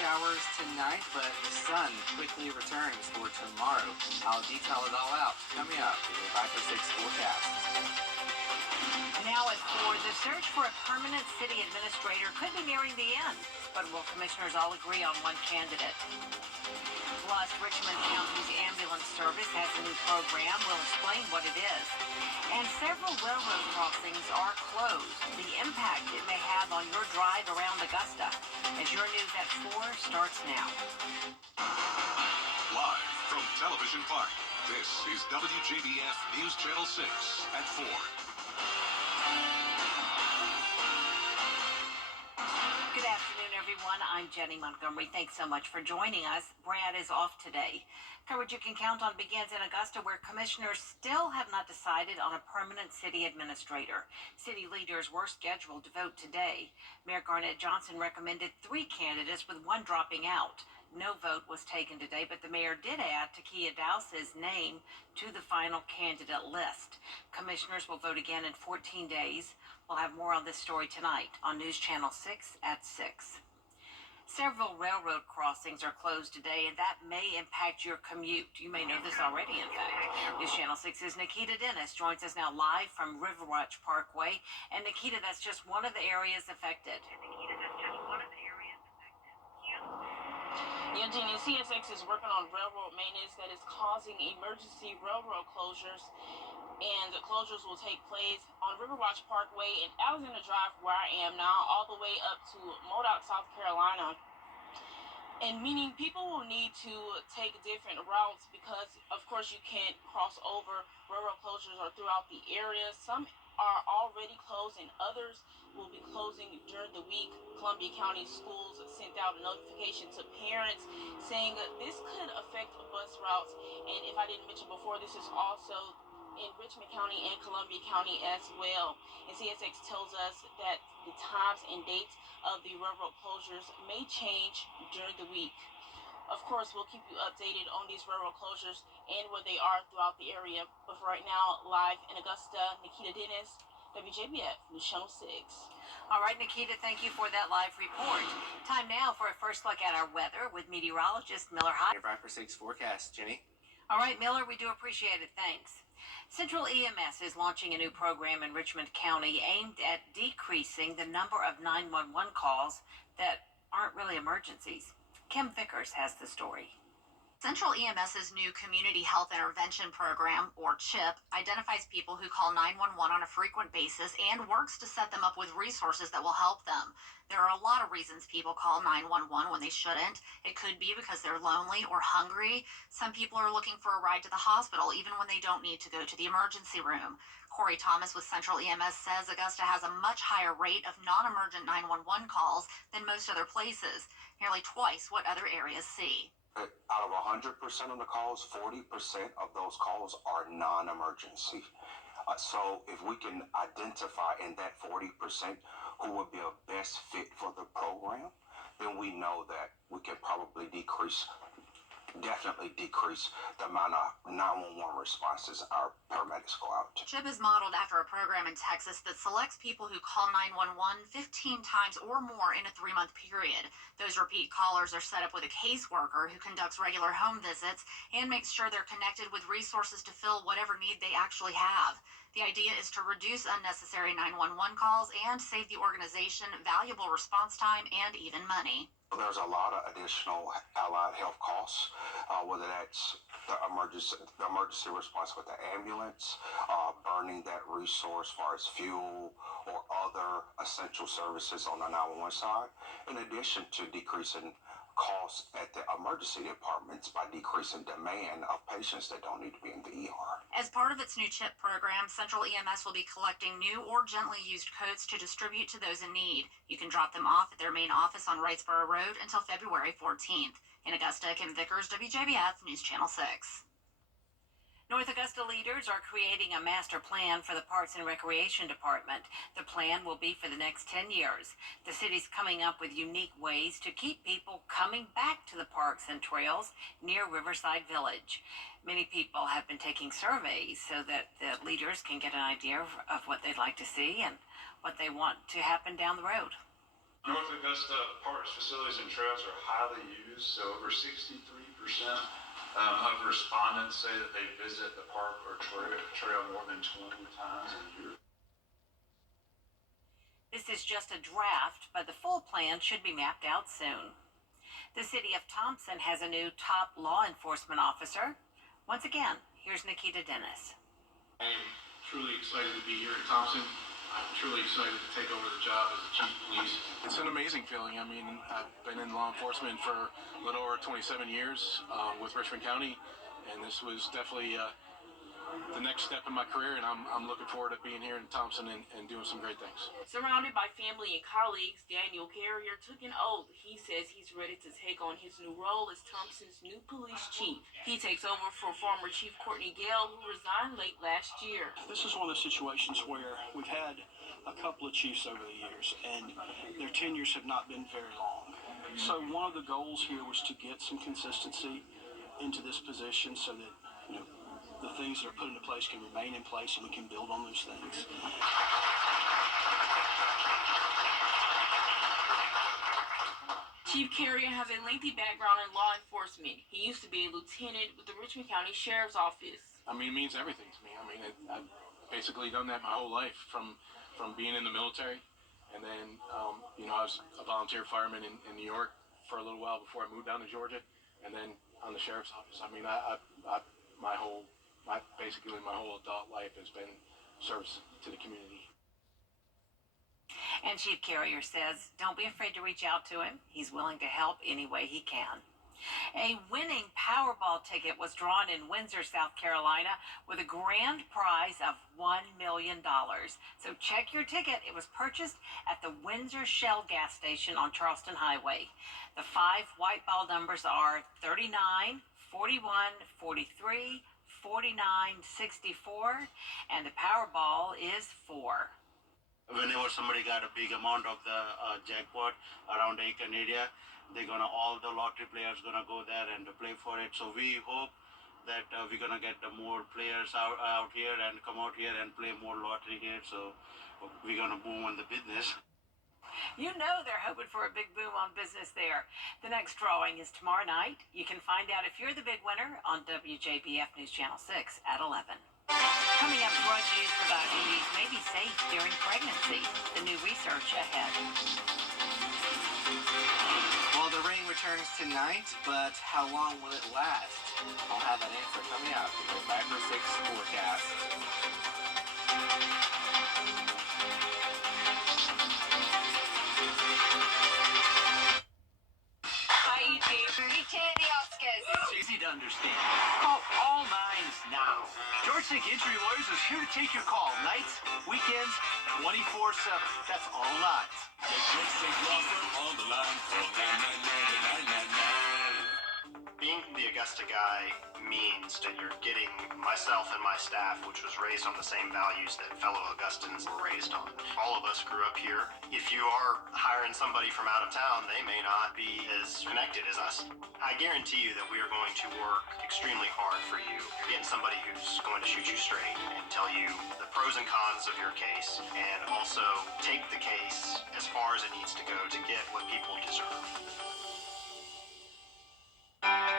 showers tonight, but the sun quickly returns for tomorrow. I'll detail it all out coming up in the 5 for 6 forecast. Now at 4, the search for a permanent city administrator could be nearing the end, but will commissioners all agree on one candidate? Plus, Richmond County's ambulance service has a new program. We'll explain what it is. And several railroad crossings are closed. The impact it may have on your drive around Augusta. As your news at 4 starts now. Live from Television Park, this is WJBF News Channel 6 at 4. Good afternoon, everyone. I'm Jenny Montgomery. Thanks so much for joining us. Brad is off today. Coverage you can count on begins in Augusta, where commissioners still have not decided on a permanent city administrator. City leaders were scheduled to vote today. Mayor Garnett Johnson recommended 3 candidates, with 1 dropping out. No vote was taken today, but the mayor did add Takia Dowse's name to the final candidate list. Commissioners will vote again in 14 days. We'll have more on this story tonight on News Channel 6 at 6. Several railroad crossings are closed today, and that may impact your commute. You may know this already, in fact. News Channel 6's Nikita Dennis joins us now live from Riverwatch Parkway. And Nikita, that's just one of the areas affected. Yeah, Jeannie, CSX is working on railroad maintenance that is causing emergency railroad closures, and the closures will take place on Riverwatch Parkway and Alexander Drive, where I am now, all the way up to Modoc, South Carolina. And meaning people will need to take different routes because, of course, you can't cross over. Railroad closures are throughout the area. Some are already closed and others will be closing during the week. Columbia County Schools sent out a notification to parents saying that this could affect bus routes. And if I didn't mention before, this is also in Richmond County and Columbia County as well. And CSX tells us that the times and dates of the railroad closures may change during the week. Of course, we'll keep you updated on these railroad closures and where they are throughout the area. But for right now, live in Augusta, Nikita Dennis, WJBF News Channel 6. All right, Nikita, thank you for that live report. Time now for a first look at our weather with meteorologist Miller High. Your 5 for 6 forecast, Jenny. All right, Miller, we do appreciate it. Thanks. Central EMS is launching a new program in Richmond County aimed at decreasing the number of 911 calls that aren't really emergencies. Kim Vickers has the story. Central EMS's new Community Health Intervention Program, or CHIP, identifies people who call 911 on a frequent basis and works to set them up with resources that will help them. There are a lot of reasons people call 911 when they shouldn't. It could be because they're lonely or hungry. Some people are looking for a ride to the hospital even when they don't need to go to the emergency room. Corey Thomas with Central EMS says Augusta has a much higher rate of non-emergent 911 calls than most other places, nearly twice what other areas see. Out of 100% of the calls, 40% of those calls are non-emergency. So if we can identify in that 40% who would be a best fit for the program, then we know that we can probably definitely decrease the amount of 911 responses our paramedics go out to. CHIP is modeled after a program in Texas that selects people who call 911 15 times or more in a 3-month period. Those repeat callers are set up with a caseworker who conducts regular home visits and makes sure they're connected with resources to fill whatever need they actually have. The idea is to reduce unnecessary 911 calls and save the organization valuable response time and even money. There's a lot of additional allied health costs, whether that's the emergency response with the ambulance, burning that resource as far as fuel or other essential services on the 911 side, in addition to decreasing costs at the emergency departments by decreasing demand of patients that don't need to be in the ER. As part of its new CHIP program, Central EMS will be collecting new or gently used coats to distribute to those in need. You can drop them off at their main office on Wrightsboro Road until February 14th. In Augusta, Kim Vickers, WJBF News Channel 6. North Augusta leaders are creating a master plan for the Parks and Recreation Department. The plan will be for the next 10 years. The city's coming up with unique ways to keep people coming back to the parks and trails near Riverside Village. Many people have been taking surveys so that the leaders can get an idea of what they'd like to see and what they want to happen down the road. North Augusta parks, facilities, and trails are highly used, so over 63% of respondents say that they visit the park or trail more than 20 times a year. This is just a draft, but the full plan should be mapped out soon. The city of Thompson has a new top law enforcement officer. Once again, here's Nikita Dennis. I am truly excited to be here in Thompson. I'm truly excited to take over the job as the chief of police. It's an amazing feeling. I mean, I've been in law enforcement for a little over 27 years with Richmond County, and this was definitely the next step in my career, and I'm looking forward to being here in Thompson and doing some great things. Surrounded by family and colleagues, Daniel Carrier took an oath. He says he's ready to take on his new role as Thompson's new police chief. He takes over for former Chief Courtney Gale, who resigned late last year. This is one of those situations where we've had a couple of chiefs over the years, and their tenures have not been very long. So one of the goals here was to get some consistency into this position so that, the things that are put into place can remain in place and we can build on those things. Chief Carrier has a lengthy background in law enforcement. He used to be a lieutenant with the Richmond County Sheriff's Office. I mean, it means everything to me. I mean, I've basically done that my whole life from being in the military. And then, I was a volunteer fireman in New York for a little while before I moved down to Georgia. And then on the Sheriff's Office. I mean, basically my whole adult life has been service to the community. And Chief Carrier says, don't be afraid to reach out to him. He's willing to help any way he can. A winning Powerball ticket was drawn in Windsor, South Carolina, with a grand prize of $1 million. So check your ticket. It was purchased at the Windsor Shell gas station on Charleston Highway. The 5 white ball numbers are 39, 41, 43, 49, 64, and the Powerball is 4. Whenever somebody got a big amount of the jackpot around Aiken area, all the lottery players gonna go there and play for it. So we hope that we're gonna get more players out here and come out here and play more lottery here. So we're gonna boom on the business. You know they're hoping for a big boom on business there. The next drawing is tomorrow night. You can find out if you're the big winner on WJBF News Channel 6 at 11. Coming up, drug use for diabetes may be safe during pregnancy. The new research ahead. Well, the rain returns tonight, but how long will it last? I'll have an answer coming up in the 5 or 6 forecast. It's easy to understand. Call all nines now. George Sink Injury Lawyers is here to take your call nights, weekends, 24/7. That's all nines. George Sink Law Firm on the line for 999. Being the Augusta guy means that you're getting myself and my staff, which was raised on the same values that fellow Augustans were raised on. All of us grew up here. If you are hiring somebody from out of town, they may not be as connected as us. I guarantee you that we are going to work extremely hard for you. You're getting somebody who's going to shoot you straight and tell you the pros and cons of your case, and also take the case as far as it needs to go to get what people deserve.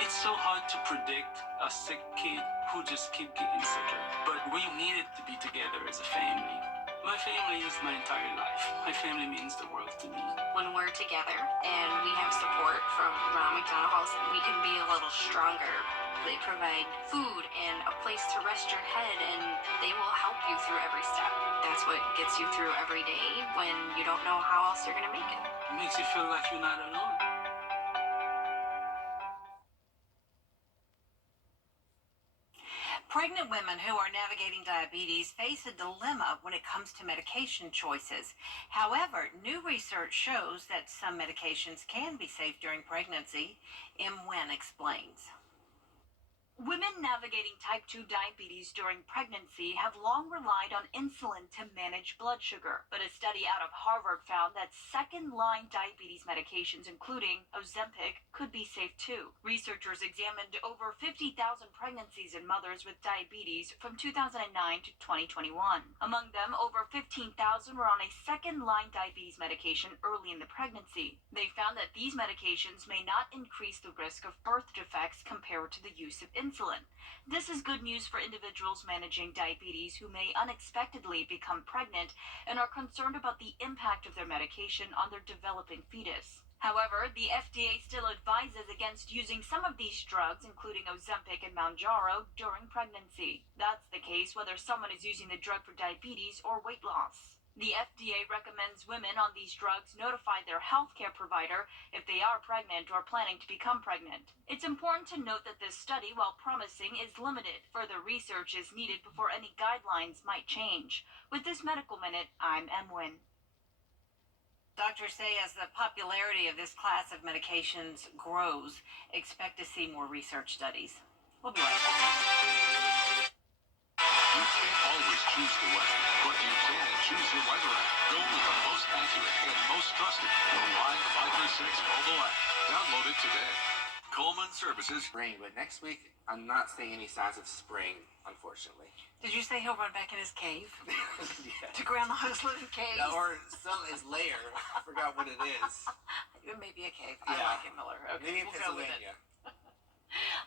It's so hard to predict a sick kid who just keep getting sicker. But we needed to be together as a family. My family is my entire life. My family means the world to me. When we're together and we have support from Ron McDonald House, we can be a little stronger. They provide food and a place to rest your head, and they will help you through every step. That's what gets you through every day when you don't know how else you're going to make it. It makes you feel like you're not alone. Pregnant women who are navigating diabetes face a dilemma when it comes to medication choices. However, new research shows that some medications can be safe during pregnancy. M. Nguyen explains. Women navigating type 2 diabetes during pregnancy have long relied on insulin to manage blood sugar. But a study out of Harvard found that second-line diabetes medications, including Ozempic, could be safe too. Researchers examined over 50,000 pregnancies in mothers with diabetes from 2009 to 2021. Among them, over 15,000 were on a second-line diabetes medication early in the pregnancy. They found that these medications may not increase the risk of birth defects compared to the use of insulin. This is good news for individuals managing diabetes who may unexpectedly become pregnant and are concerned about the impact of their medication on their developing fetus. However, the FDA still advises against using some of these drugs, including Ozempic and Mounjaro, during pregnancy. That's the case whether someone is using the drug for diabetes or weight loss. The FDA recommends women on these drugs notify their healthcare provider if they are pregnant or planning to become pregnant. It's important to note that this study, while promising, is limited. Further research is needed before any guidelines might change. With this Medical Minute, I'm Emwin. Doctors say as the popularity of this class of medications grows, expect to see more research studies. We'll be right back. You can't always choose the weather, but you can choose your weather app. Go with the most accurate and most trusted, the Live 536 mobile app. Download it today. Coleman Services. Spring, but next week I'm not seeing any signs of spring, unfortunately. Did you say he'll run back in his cave? Yeah. To grandma's living cave? No, or his lair. I forgot what it is. It may be a cave. Yeah. I like it, Miller. Okay, Maybe in we'll go with it. Pennsylvania.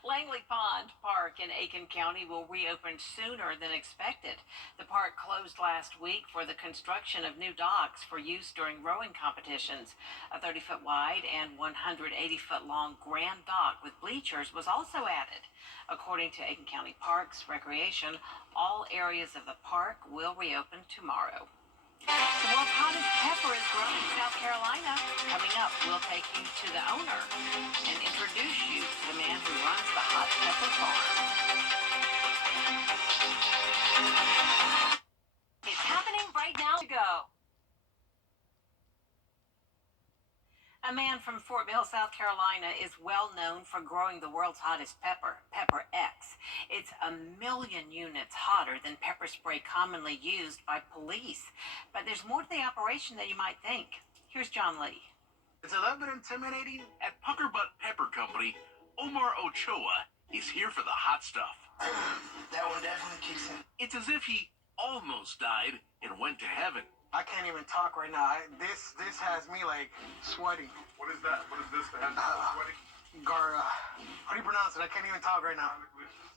Langley Pond Park in Aiken County will reopen sooner than expected. The park closed last week for the construction of new docks for use during rowing competitions. A 30-foot wide and 180-foot long grand dock with bleachers was also added. According to Aiken County Parks Recreation, all areas of the park will reopen tomorrow. The world's hottest pepper is grown in South Carolina. Coming up, we'll take you to the owner and introduce you to the man who runs the hot pepper farm. It's happening right now. To go. A man from Fort Mill, South Carolina is well known for growing the world's hottest pepper, Pepper X. It's 1 million units hotter than pepper spray commonly used by police. But there's more to the operation than you might think. Here's John Lee. It's a little bit intimidating. At Pucker Butt Pepper Company, Omar Ochoa is here for the hot stuff. That one definitely kicks in. It's as if he almost died and went to heaven. I can't even talk right now. This has me like sweating. What is that? What is this that has sweating? How do you pronounce it? I can't even talk right now.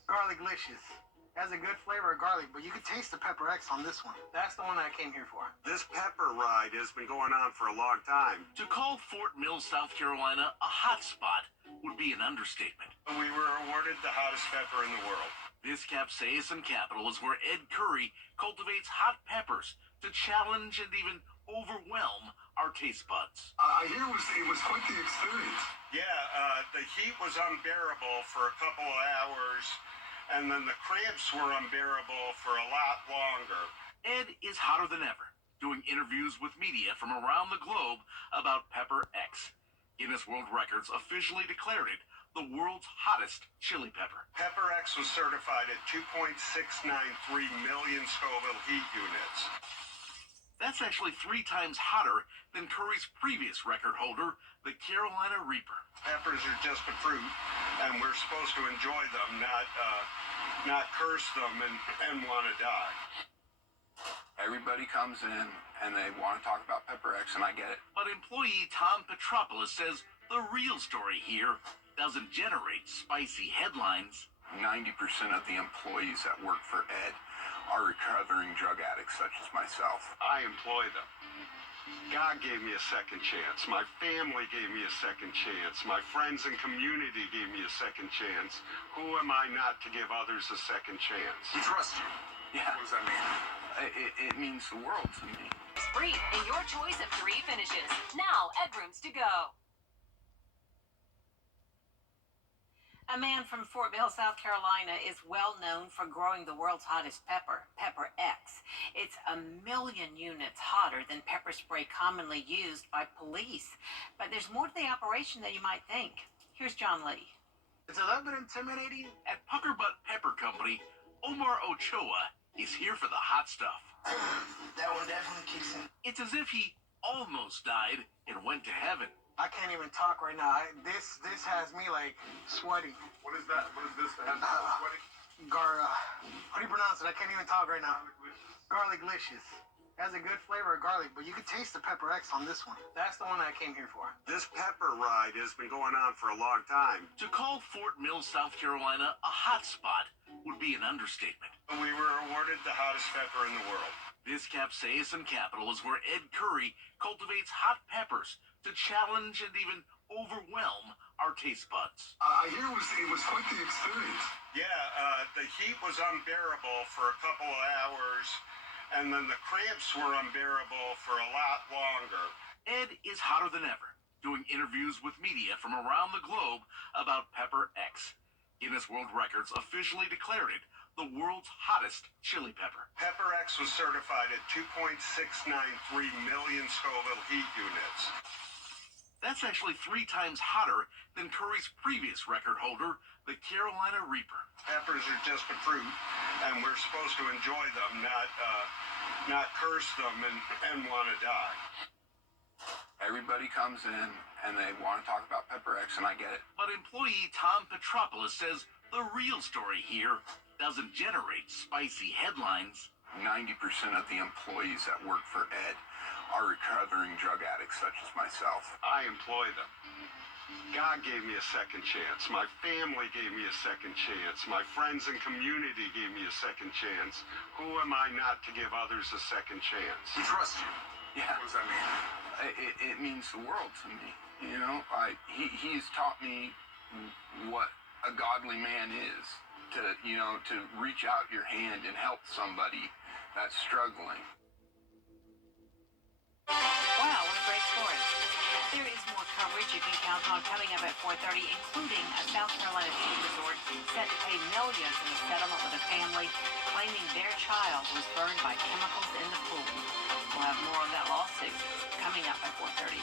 Garlic-licious. It has a good flavor of garlic, but you can taste the Pepper X on this one. That's the one I came here for. This pepper ride has been going on for a long time. To call Fort Mill, South Carolina a hot spot would be an understatement. We were awarded the hottest pepper in the world. This capsaicin capital is where Ed Curry cultivates hot peppers to challenge and even overwhelm our taste buds. I hear it was quite the experience. Yeah, the heat was unbearable for a couple of hours, and then the cramps were unbearable for a lot longer. Ed is hotter than ever, doing interviews with media from around the globe about Pepper X. Guinness World Records officially declared it the world's hottest chili pepper. Pepper X was certified at 2.693 million Scoville heat units. That's actually 3 times hotter than Curry's previous record holder, the Carolina Reaper. Peppers are just a fruit, and we're supposed to enjoy them, not curse them and want to die. Everybody comes in and they want to talk about Pepper X, and I get it. But employee Tom Petropoulos says the real story here doesn't generate spicy headlines. 90% of the employees that work for Ed are recovering drug addicts such as myself. I employ them. God gave me a second chance. My family gave me a second chance. My friends and community gave me a second chance. Who am I not to give others a second chance? You trust you. Yeah. What does that mean? It means the world to me. It's free in your choice of 3 finishes. Now at Rooms to Go. A man from Fort Mill, South Carolina is well known for growing the world's hottest pepper, Pepper X. It's 1 million units hotter than pepper spray commonly used by police. But there's more to the operation than you might think. Here's John Lee. It's a little bit intimidating. At Pucker Butt Pepper Company, Omar Ochoa is here for the hot stuff. That one definitely kicks in. It's as if he almost died and went to heaven. I can't even talk right now. This has me like sweating. What is that? What is this that has you sweating? How do you pronounce it? I can't even talk right now. Garlic-licious. Has a good flavor of garlic, but you can taste the pepper X on this one. That's the one that I came here for. This pepper ride has been going on for a long time. To call Fort Mill, South Carolina a hot spot would be an understatement. We were awarded the hottest pepper in the world. This capsaicin capital is where Ed Curry cultivates hot peppers to challenge and even overwhelm our taste buds. I hear it was quite the experience. Yeah, the heat was unbearable for a couple of hours, and then the cramps were unbearable for a lot longer. Ed is hotter than ever, doing interviews with media from around the globe about Pepper X. Guinness World Records officially declared it the world's hottest chili pepper. Pepper X was certified at 2.693 million Scoville heat units. That's actually 3 times hotter than Curry's previous record holder, the Carolina Reaper. Peppers are just a fruit, and we're supposed to enjoy them, not curse them and want to die. Everybody comes in and they want to talk about Pepper X, and I get it. But employee Tom Petropoulos says the real story here doesn't generate spicy headlines. 90% of the employees that work for Ed are recovering drug addicts such as myself. I employ them. God gave me a second chance. My family gave me a second chance. My friends and community gave me a second chance. Who am I not to give others a second chance? We trust you. Yeah. What does that mean? It means the world to me. You know, he's taught me what a godly man is, to reach out your hand and help somebody that's struggling. Wow, what a great story. There is more coverage you can count on coming up at 4:30, including a South Carolina ski resort set to pay millions in a settlement with a family claiming their child was burned by chemicals in the pool. We'll have more on that lawsuit coming up at 4:30.